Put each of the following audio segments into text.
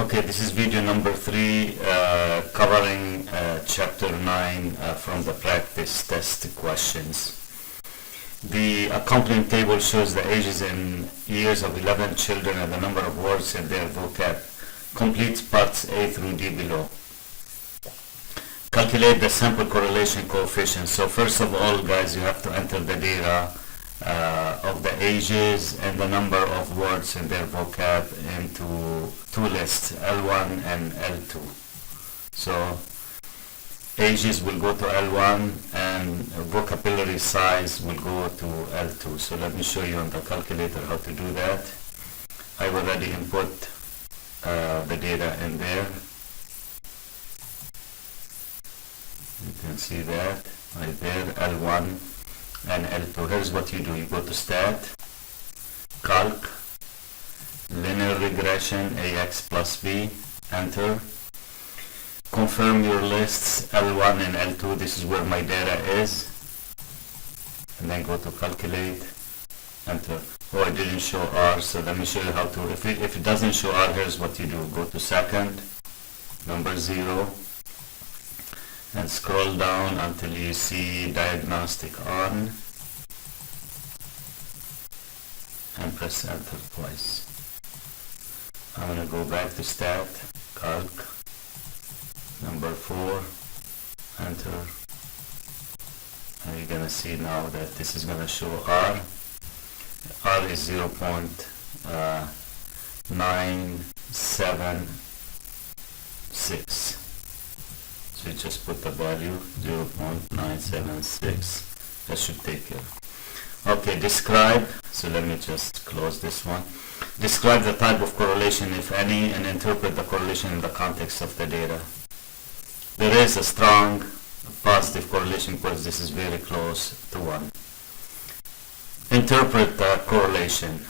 Okay, this is video number 3 covering chapter 9 from the practice test questions. The accompanying table shows the ages and years of 11 children and the number of words in their vocab. Complete parts A through D below. Calculate the sample correlation coefficient. So first of all, guys, you have to enter the data of the ages and the number of words in their vocab into two lists, L1 and L2. So ages will go to L1 and vocabulary size will go to L2. So let me show you on the calculator how to do that. I've already input the data in there. You can see that right there, L1 and L2. Here's what you do. You go to Stat, Calc, Linear Regression, AX plus B, Enter. Confirm your lists, L1 and L2. This is where my data is. And then go to Calculate, Enter. Oh, I didn't show R, so let me show you how to. If it doesn't show R, here's what you do. Go to Second, number 0. And scroll down until you see Diagnostic On and press Enter twice. I'm going to go back to Stat, Calc, number 4, Enter, and you're going to see now that this is going to show R. R is 0.976. So you just put the value 0.976. That should take care. Okay, describe. So let me just close this one. Describe the type of correlation, if any, and interpret the correlation in the context of the data. There is a strong positive correlation because this is very close to 1. Interpret the correlation.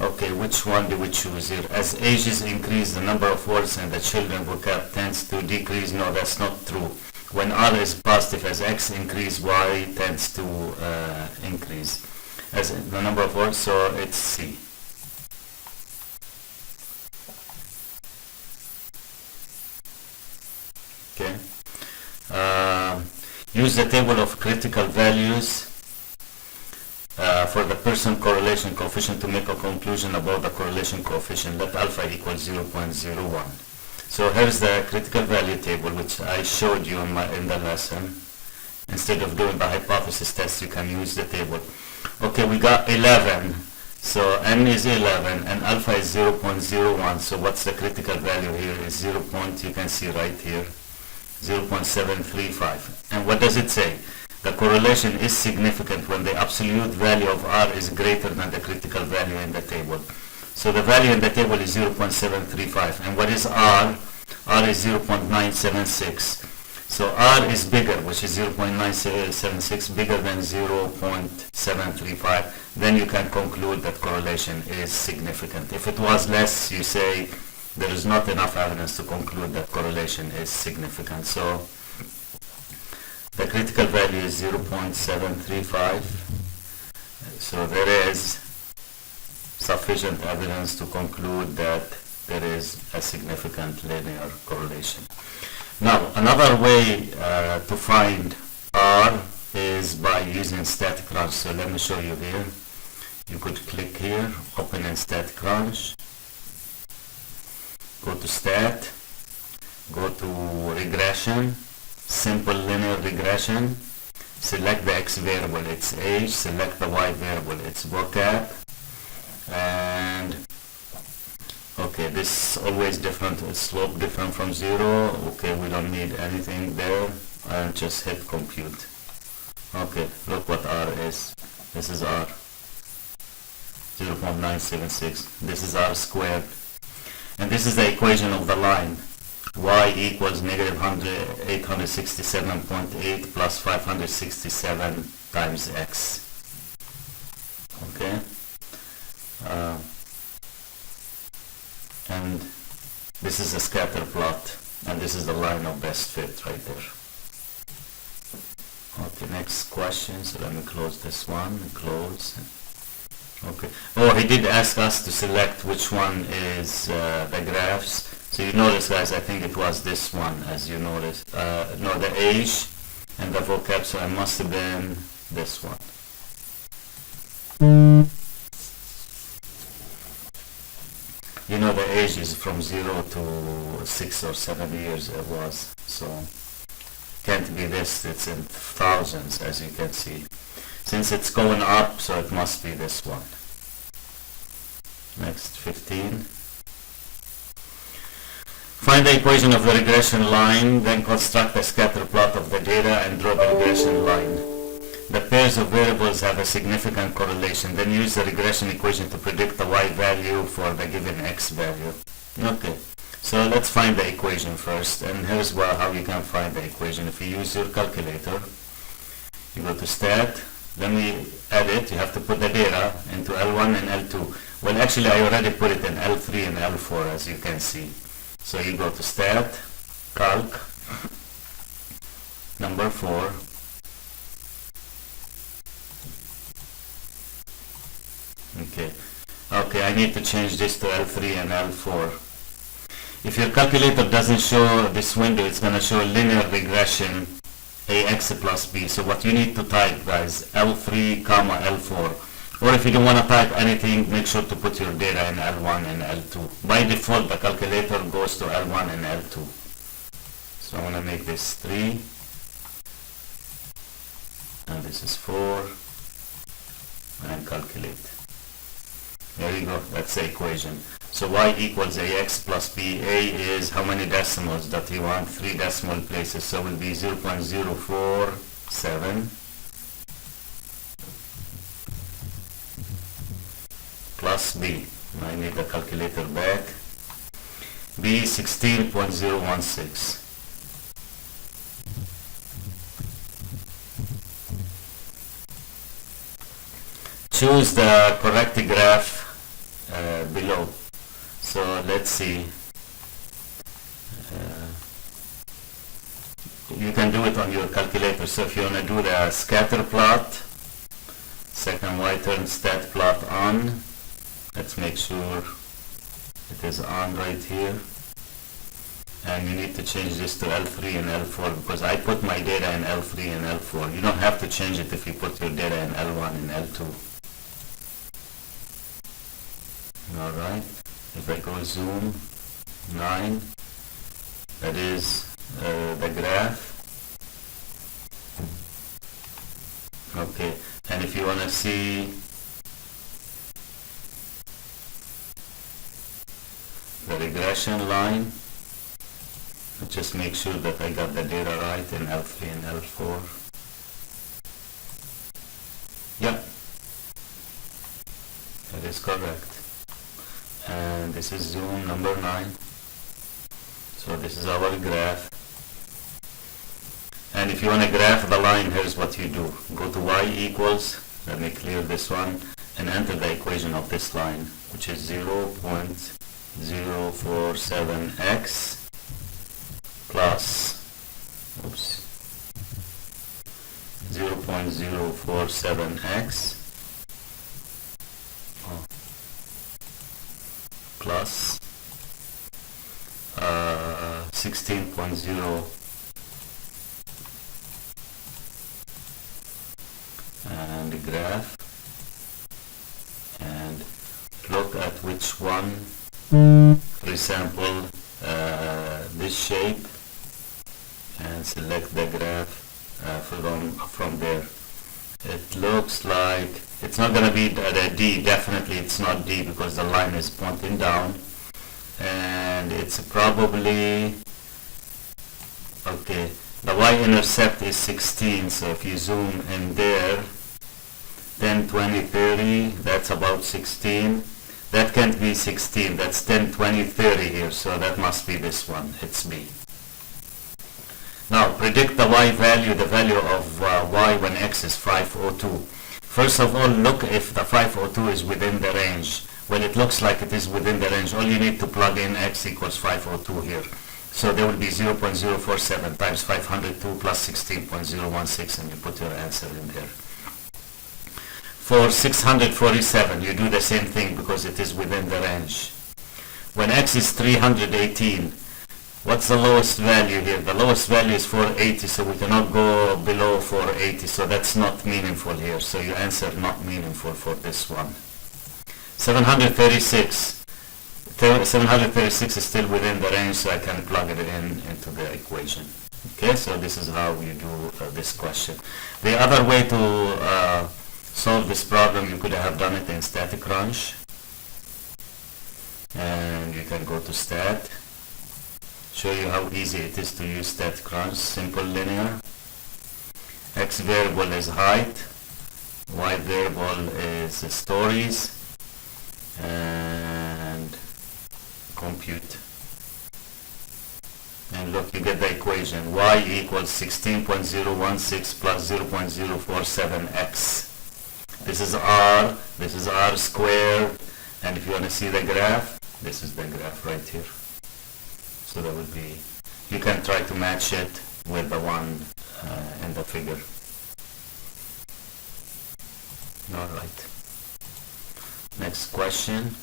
Okay, which one do we choose here? As ages increase, the number of words in the children vocab tends to decrease. No, that's not true. When R is positive, as X increase, Y tends to increase. As the number of words, so it's C. Okay. Use the table of critical values for the person correlation coefficient to make a conclusion about the correlation coefficient. Let alpha equal 0.01. So here's the critical value table, which I showed you in the lesson. Instead of doing the hypothesis test, you can use the table. Okay, we got 11. So n is 11 and alpha is 0.01. So what's the critical value here? Is 0. You can see right here, 0.735. And what does it say? The correlation is significant when the absolute value of R is greater than the critical value in the table. So the value in the table is 0.735. And what is R? R is 0.976. So R is bigger, which is 0.976, bigger than 0.735. Then you can conclude that correlation is significant. If it was less, you say there is not enough evidence to conclude that correlation is significant. So the critical value is 0.735. So there is sufficient evidence to conclude that there is a significant linear correlation. Now, another way to find R is by using StatCrunch. So let me show you here. You could click here, open in StatCrunch, go to Stat, go to Regression, Simple Linear Regression, select the X variable, its age, select the Y variable, its vocab, and okay, this is always different, slope different from 0. Okay, we don't need anything there, and just hit compute. Okay, look what R is. This is R, 0.976. This is R squared. And this is the equation of the line. Y equals negative 867.8 plus 567 times X. Okay? And this is a scatter plot, and this is the line of best fit right there. Okay, next question. So let me close this one. Close. Okay. Oh, he did ask us to select which one is the graphs. So you notice, guys, I think it was this one, as you notice. No, the age and the vocab, so it must have been this one. You know, the age is from 0 to 6 or 7 years it was, so can't be this, it's in thousands, as you can see. Since it's going up, so it must be this one. Next, 15. Find the equation of the regression line, then construct a scatter plot of the data and draw the regression line. The pairs of variables have a significant correlation. Then use the regression equation to predict the y value for the given x value. Okay, so let's find the equation first. And here's how you can find the equation. If you use your calculator, you go to Stat, then we edit. You have to put the data into L1 and L2. Well, actually, I already put it in L3 and L4, as you can see. So you go to Stat, Calc, number 4. Okay, I need to change this to L3 and L4. If your calculator doesn't show this window, it's going to show linear regression AX plus B. So what you need to type, guys, L3, comma L4. Or if you don't want to type anything, make sure to put your data in L1 and L2. By default, the calculator goes to L1 and L2. So I'm going to make this 3. And this is 4. And calculate. There you go, that's the equation. So y equals ax plus b. A is how many decimals that you want? 3 decimal places, so it will be 0.047 plus b. I need the calculator back. B 16.016. Choose the correct graph below. So let's see. You can do it on your calculator. So if you want to do the scatter plot, second y turn stat plot on. Let's make sure it is on right here. And you need to change this to L3 and L4 because I put my data in L3 and L4. You don't have to change it if you put your data in L1 and L2. Alright, if I go zoom 9, that is the graph. Okay, and if you want to see the regression line, just make sure that I got the data right in L3 and L4. Yep, that is correct. And this is zoom number 9. So this is our graph. And if you want to graph the line, here's what you do. Go to y equals, let me clear this one, and enter the equation of this line, which is 0.047x plus 0.047x plus 16.0 and the graph, and look at which one resample this shape and select the graph from there. It looks like it's not going to be the D. Definitely it's not D because the line is pointing down, and it's probably okay. The y-intercept is 16, so if you zoom in there, 10, 20, 30, that's about 16. That can't be 16, that's 10, 20, 30 here, so that must be this one, it's B. Now, predict the y value, the value of y when x is 502. First of all, look if the 502 is within the range. Well, it looks like it is within the range. All you need to plug in x equals 502 here. So there will be 0.047 times 502 plus 16.016, and you put your answer in there. For 647, you do the same thing because it is within the range. When x is 318, what's the lowest value here? The lowest value is 480, so we cannot go below 480, so that's not meaningful here. So your answer not meaningful for this one. 736 is still within the range, so I can plug it into the equation. Okay, so this is how you do this question. The other way to solve this problem, you could have done it in static crunch. And you can go to stat, show you how easy it is to use static crunch. Simple linear. X variable is height, Y variable is stories, and compute. And look, you get the equation. Y equals 16.016 plus 0.047x. This is R squared, and if you want to see the graph, this is the graph right here. So that would be, you can try to match it with the one in the figure. Alright. Next question.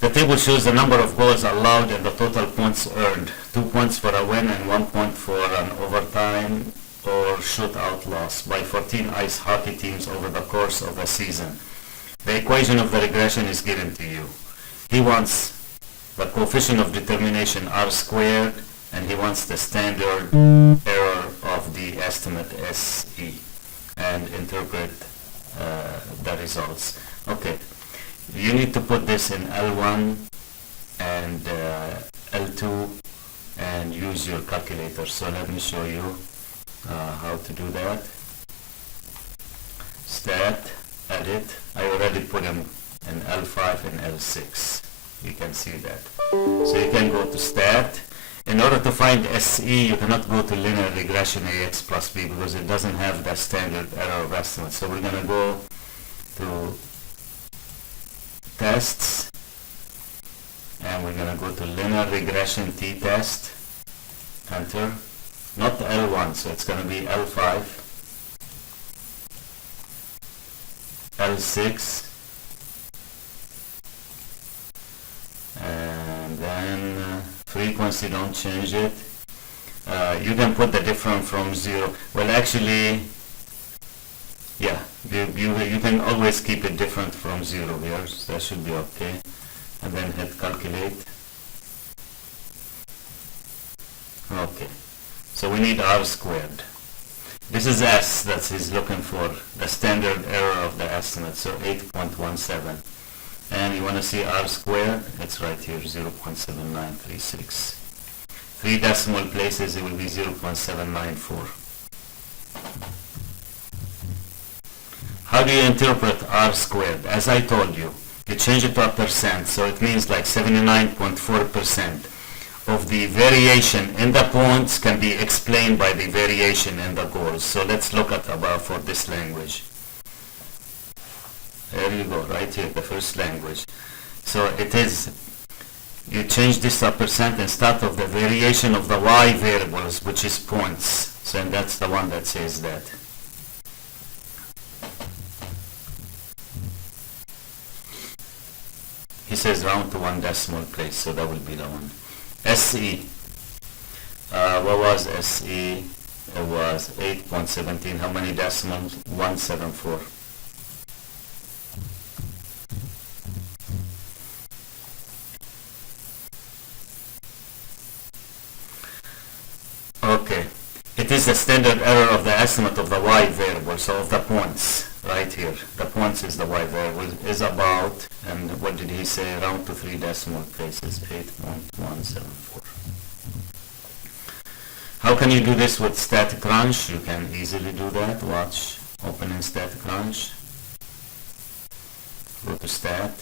The table shows the number of goals allowed and the total points earned. 2 points for a win and 1 point for an overtime or shootout loss by 14 ice hockey teams over the course of a season. The equation of the regression is given to you. He wants the coefficient of determination r squared, and he wants the standard error of the estimate SE, and interpret the results. Okay, you need to put this in L1 and L2 and use your calculator. So let me show you how to do that. Stat, edit. I already put them in L5 and L6. You can see that. So you can go to stat. In order to find SE, you cannot go to linear regression AX plus B because it doesn't have the standard error of estimate. So we're going to go to tests, and we're going to go to linear regression t-test. Enter. Not L1, so it's going to be L5, L6, and then frequency, don't change it. You can put the difference from 0. Well, actually, yeah, you can always keep it different from 0 here, so that should be okay. And then hit calculate. Okay. So we need r squared. This is S that he's looking for, the standard error of the estimate, so 8.17. And you want to see r squared, it's right here, 0.7936. 3 decimal places, it will be 0.794. How do you interpret r squared? As I told you, you change it to a percent, so it means like 79.4%. Of the variation in the points can be explained by the variation in the goals. So let's look at about for this language. There you go, right here, the first language. So it is, you change this to a percent instead of the variation of the y variables, which is points. So and that's the one that says that. He says round to 1 decimal place, so that will be the one. SE. What was SE? It was 8.17. How many decimals? 174. Okay. It is the standard error of the estimate of the y variable, so of the points, right here. The points is the y variable, is about, and what did he say? Round to 3 decimal places, 8.174. How can you do this with static crunch? You can easily do that. Watch, open in static crunch. Go to stat,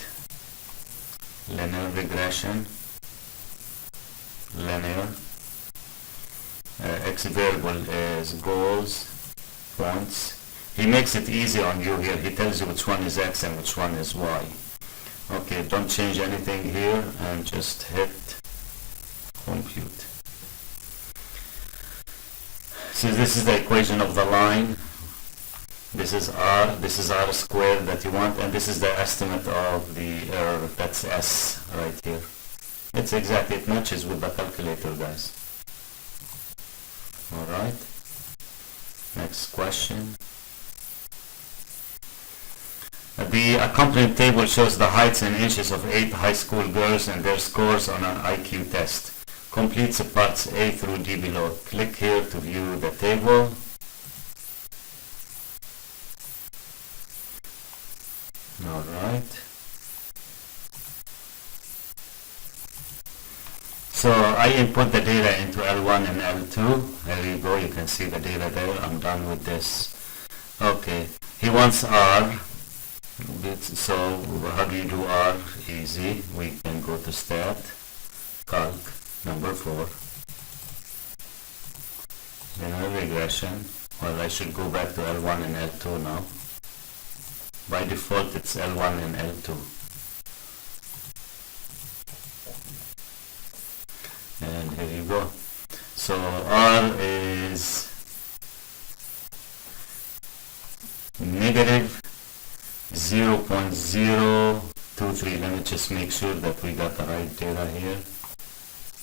linear regression, linear. X variable is goals, points. He makes it easy on you here. He tells you which one is X and which one is Y. Okay, don't change anything here and just hit compute. So this is the equation of the line. This is R squared that you want, and this is the estimate of the error. That's S right here. It's exactly, it matches with the calculator, guys. Alright. Next question. The accompanying table shows the heights in inches of 8 high school girls and their scores on an IQ test. Complete the parts A through D below. Click here to view the table. Alright. So I input the data into L1 and L2. There you go, you can see the data there. I'm done with this. Okay, he wants R. So how do you do R? Easy. We can go to Stat, Calc, number 4. Linear regression. Well, I should go back to L1 and L2 now. By default, it's L1 and L2. And here you go. So R is negative 0.023. Let me just make sure that we got the right data here.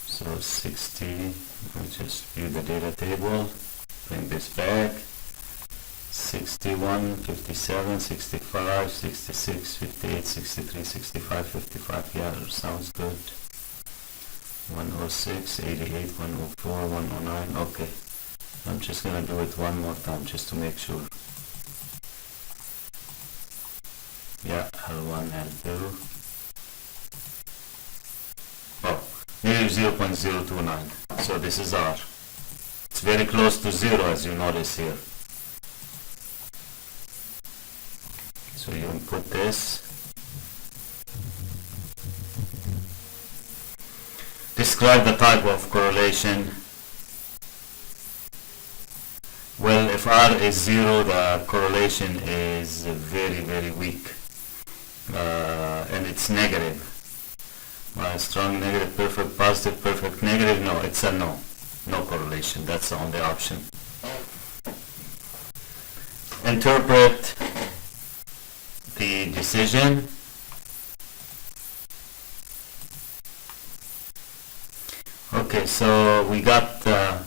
So 60, we'll just view the data table, bring this back. 61, 57, 65, 66, 58, 63, 65, 55. Yeah, sounds good. 106, 88, 104, 109. Okay. I'm just gonna do it one more time just to make sure. Yeah, L1, L2. Oh, negative 0.029. So this is R. It's very close to 0 as you notice here. So you input this. Describe the type of correlation. Well, if R is 0, the correlation is very, very weak. And it's negative. Strong negative, perfect positive, perfect negative. No, it's a no. No correlation. That's the only option. Interpret the decision. Okay, so we got R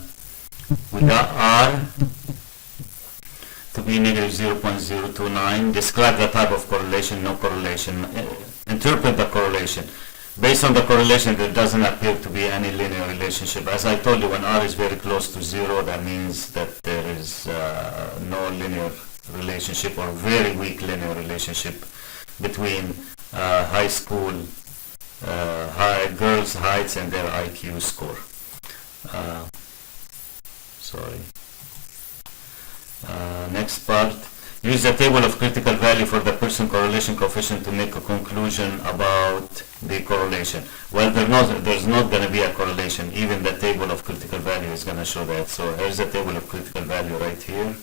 to be negative 0.029. Describe the type of correlation. No correlation. Interpret the correlation. Based on the correlation, there doesn't appear to be any linear relationship. As I told you, when R is very close to 0, that means that there is no linear relationship or very weak linear relationship between high school girls' heights and their IQ score. Next part. Use the table of critical value for the Pearson correlation coefficient to make a conclusion about the correlation. Well, there's not going to be a correlation. Even the table of critical value is going to show that. So here's the table of critical value right here.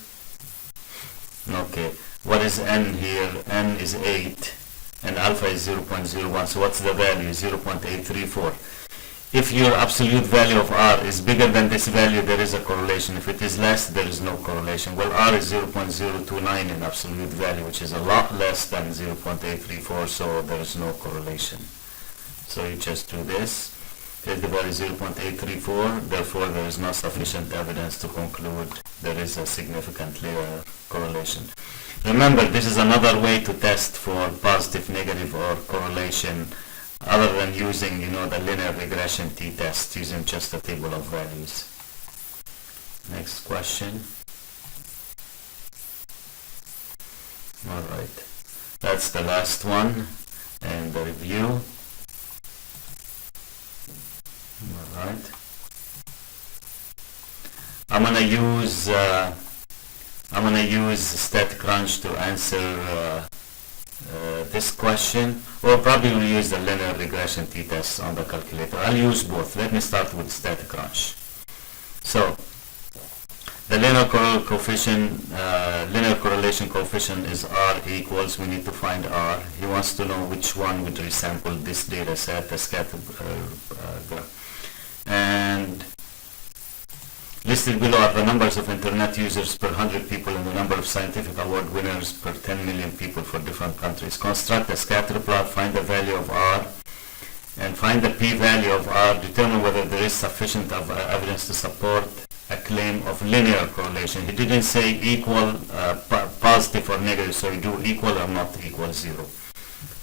Okay, what is n here? N is 8 and alpha is 0.01. So what's the value? 0.834. If your absolute value of R is bigger than this value, there is a correlation. If it is less, there is no correlation. Well, R is 0.029 in absolute value, which is a lot less than 0.834, so there is no correlation. So you just do this. If the value is 0.834, therefore there is not sufficient evidence to conclude there is a significant linear correlation. Remember, this is another way to test for positive, negative, or correlation other than using, the linear regression t-test, using just a table of values. Next question. Alright, that's the last one, and the review. Alright. I'm gonna use StatCrunch to answer this question, or probably we'll use the linear regression t-test on the calculator. I'll use both. Let me start with StatCrunch. So the linear correlation coefficient is R equals, we need to find R. He wants to know which one would resample this data set, the scatter graph. And Listed below are the numbers of internet users per 100 people and the number of scientific award winners per 10 million people for different countries. Construct a scatter plot, find the value of R, and find the p-value of R. Determine whether there is sufficient evidence to support a claim of linear correlation. He didn't say equal, positive or negative, so you do equal or not equal 0.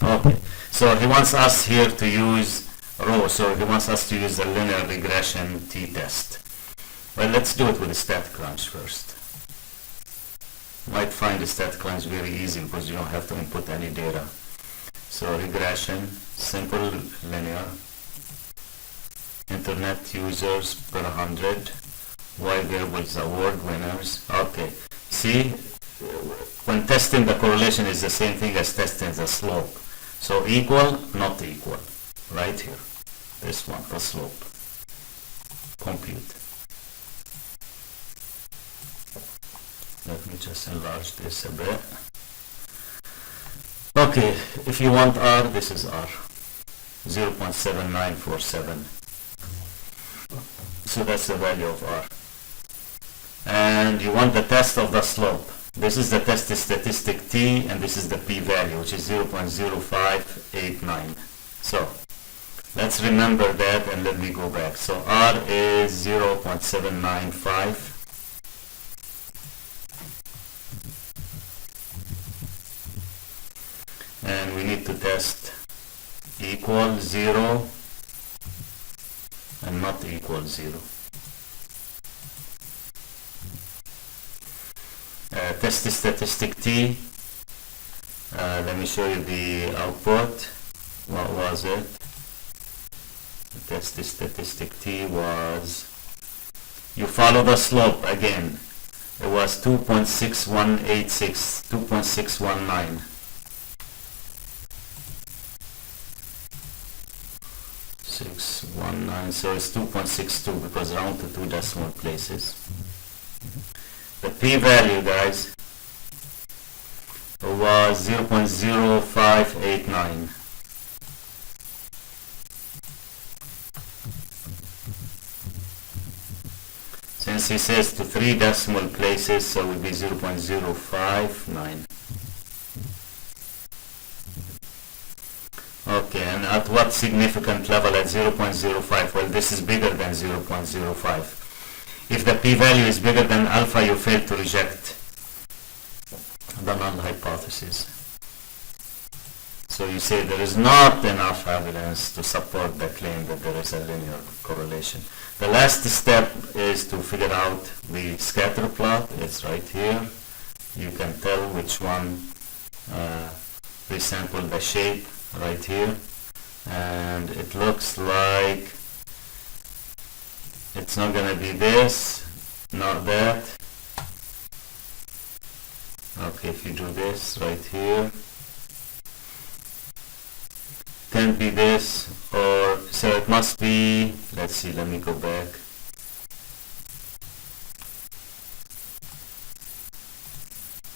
Okay, so he wants us here to use rho, so he wants us to use the linear regression t-test. Well, let's do it with the StatCrunch first. You might find the StatCrunch very easy because you don't have to input any data. So regression, simple linear, internet users per 100, y variables award winners. Okay, see, when testing the correlation is the same thing as testing the slope. So equal, not equal, right here. This one, the slope. Compute. Let me just enlarge this a bit. Okay, if you want R, this is R. 0.7947. So that's the value of R. And you want the test of the slope. This is the test statistic T, and this is the p-value, which is 0.0589. So let's remember that, and let me go back. So R is 0.795. And we need to test equal 0 and not equal 0. Test the statistic T. Let me show you the output. What was it? The test the statistic T was, you follow the slope again. It was 2.6186, 2.619. 619, so it's 2.62 because round to 2 decimal places. The p-value, guys, was 0.0589. Since he says to 3 decimal places, so it would be 0.059. Okay, and at what significant level? At 0.05? Well, this is bigger than 0.05. If the p-value is bigger than alpha, you fail to reject the null hypothesis. So you say there is not enough evidence to support the claim that there is a linear correlation. The last step is to figure out the scatter plot. It's right here. You can tell which one resembles the shape right here, and it looks like it's not going to be this, not that. Okay, if you do this right here, can be this, or so it must be, let's see, let me go back.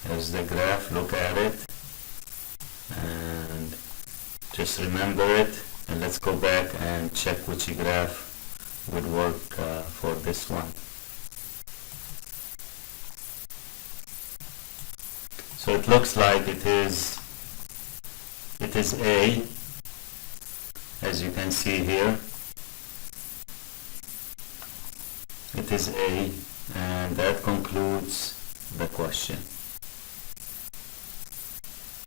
There's the graph, look at it, and just remember it, and let's go back and check which graph would work for this one. So it looks like it is A, as you can see here. It is A, and that concludes the question.